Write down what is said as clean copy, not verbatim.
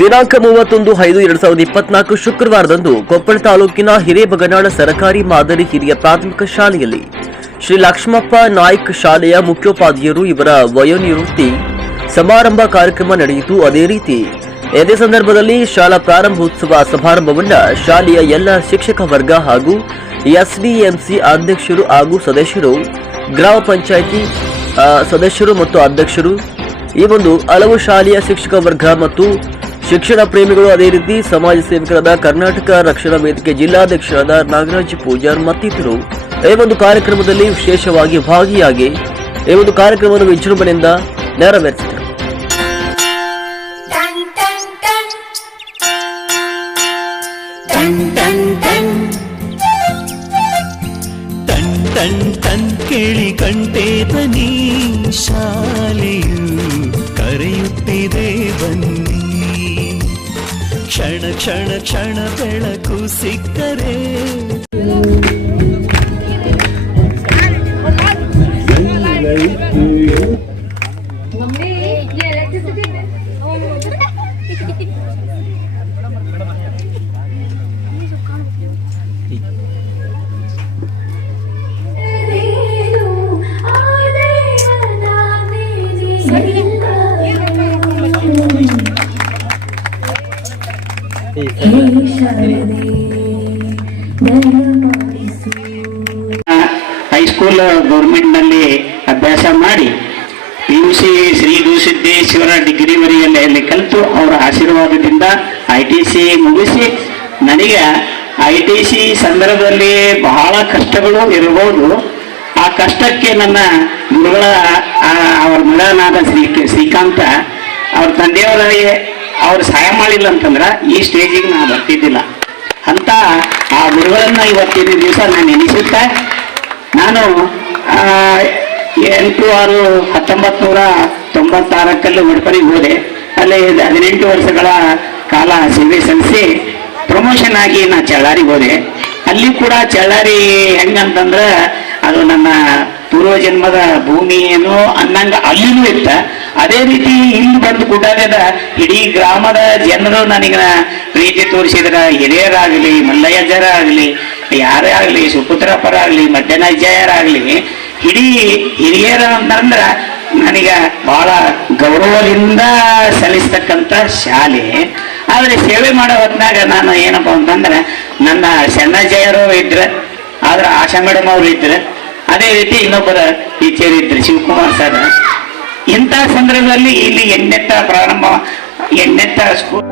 ದಿನಾಂಕ 31/5/2024 ಶುಕ್ರವಾರದಂದು ಕೊಪ್ಪಳ ತಾಲೂಕಿನ ಹಿರೇಬಗನಾಳ ಸರ್ಕಾರಿ ಮಾದರಿ ಹಿರಿಯ ಪ್ರಾಥಮಿಕ ಶಾಲೆಯಲ್ಲಿ ಶ್ರೀ ಲಕ್ಷ್ಮಪ್ಪ ನಾಯ್ಕ್ ಶಾಲೆಯ ಮುಖ್ಯೋಪಾಧ್ಯಾಯರು ಇವರ ವಯೋನಿವೃತ್ತಿ ಸಮಾರಂಭ ಕಾರ್ಯಕ್ರಮ ನಡೆಯಿತು. ಅದೇ ರೀತಿ ಇದೇ ಸಂದರ್ಭದಲ್ಲಿ ಶಾಲಾ ಪ್ರಾರಂಭೋತ್ಸವ ಸಮಾರಂಭವನ್ನು ಶಾಲೆಯ ಎಲ್ಲ ಶಿಕ್ಷಕ ವರ್ಗ ಹಾಗೂ ಎಸ್ಡಿಎಂಸಿ ಅಧ್ಯಕ್ಷರು ಹಾಗೂ ಸದಸ್ಯರು, ಗ್ರಾಮ ಪಂಚಾಯಿತಿ ಸದಸ್ಯರು ಮತ್ತು ಅಧ್ಯಕ್ಷರು, ಈ ಒಂದು ಹಲವು ಶಾಲೆಯ ಶಿಕ್ಷಕ ವರ್ಗ ಮತ್ತು ಶಿಕ್ಷಣ ಪ್ರೇಮಿಗಳು, ಅದೇ ರೀತಿ ಸಮಾಜ ಸೇವಕರಾದ ಕರ್ನಾಟಕ ರಕ್ಷಣಾ ವೇದಿಕೆ ಜಿಲ್ಲಾಧ್ಯಕ್ಷರಾದ ನಾಗರಾಜ್ ಪೂಜಾರ್ ಮತ್ತಿತರರು ಈ ಒಂದು ಕಾರ್ಯಕ್ರಮದಲ್ಲಿ ವಿಶೇಷವಾಗಿ ಭಾಗಿಯಾಗಿ ಈ ಒಂದು ಕಾರ್ಯಕ್ರಮವನ್ನು ವಿಜೃಂಭಣೆಯಿಂದ ನೆರವೇರಿಸಿದರು. ಕೇಳಿ ಕಂಠೆ ಧ್ವನಿ ಶಾಲೆಯು ಕರೆಯುತ್ತಿದೆ ಬನ್ನಿ, ಕ್ಷಣ ಕ್ಷಣ ಕ್ಷಣ ಬೆಳಕು ಸಿಕ್ಕರೆ ಹೈಸ್ಕೂಲ್ ಗೌರ್ಮೆಂಟ್ ನಲ್ಲಿ ಅಭ್ಯಾಸ ಮಾಡಿ PUC ಶ್ರೀ ಗುರುಸಿದ್ದೇಶ್ವರ ಡಿಗ್ರಿವರೆಯಲ್ಲಿ ಕಲಿತು ಅವರ ಆಶೀರ್ವಾದದಿಂದ ITC ಮುಗಿಸಿ, ನನಗೆ ITC ಸಂದರ್ಭದಲ್ಲಿ ಬಹಳ ಕಷ್ಟಗಳು ಇರಬಹುದು. ಆ ಕಷ್ಟಕ್ಕೆ ನನ್ನ ಗುರುಗಳ ಅವರ ಮಗನಾದ ಶ್ರೀಕಾಂತ ಅವ್ರ ತಂದೆಯವರಿಗೆ ಅವ್ರು ಸಹಾಯ ಮಾಡಿಲ್ಲ ಅಂತಂದ್ರೆ ಈ ಸ್ಟೇಜಿಗೆ ನಾನು ಬರ್ತಿದ್ದಿಲ್ಲ ಅಂತ ಆ ಗುರುಗಳನ್ನ ಇವತ್ತಿನ ದಿವಸ ನಾನು ನೆನೆಸುತ್ತಾ, ನಾನು 8/6/1996 ವಡ್ಪರಿಗೆ ಹೋದೆ. ಅಲ್ಲಿ 18 ವರ್ಷಗಳ ಕಾಲ ಸೇವೆ ಸಲ್ಲಿಸಿ ಪ್ರಮೋಷನ್ ಆಗಿ ನಾ ಚಳ್ಳಾರಿಗೆ ಹೋದೆ. ಅಲ್ಲಿ ಕೂಡ ಚಳ್ಳಾರಿ ಹೆಂಗಂತಂದ್ರೆ ಅದು ನನ್ನ ಪೂರ್ವಜನ್ಮದ ಭೂಮಿ ಏನೋ ಅನ್ನಂಗ ಅಲ್ಲಿನೂ ಇತ್ತ. ಅದೇ ರೀತಿ ಇಲ್ಲಿ ಬಂದು ಕೂಡಾಗದ ಇಡೀ ಗ್ರಾಮದ ಜನರು ನನಗೆ ಪ್ರೀತಿ ತೋರಿಸಿದ್ರ, ಹಿರಿಯರಾಗಲಿ, ಮಲ್ಲಯ್ಯಜರಾಗಲಿ, ಯಾರೇ ಆಗಲಿ, ಸುಪುತ್ರಪ್ಪರಾಗಲಿ, ಮಧ್ಯನಜ್ಜಯರಾಗಲಿ, ಇಡೀ ಹಿರಿಯರ ಅಂತಂದ್ರ ನನಗೆ ಬಹಳ ಗೌರವದಿಂದ ಸಲ್ಲಿಸ್ತಕ್ಕಂಥ ಶಾಲೆ. ಆದ್ರೆ ಸೇವೆ ಮಾಡೋ ಹೊತ್ನಾಗ ನಾನು ಏನಪ್ಪ ಅಂತಂದ್ರೆ ನನ್ನ ಸಣ್ಣಜ್ಜಯರು ಇದ್ರೆ, ಆದ್ರೆ ಆಶಾ ಮೇಡಮ್ ಅವ್ರು ಇದ್ರೆ, ಅದೇ ರೀತಿ ಇನ್ನೊಬ್ಬರ ಟೀಚರ್ ಇದ್ರು ಶಿವಕುಮಾರ್ ಸರ್. ಇಂಥ ಸಂದರ್ಭದಲ್ಲಿ ಇಲ್ಲಿ 8ನೇ ಸ್ಕೂಲ್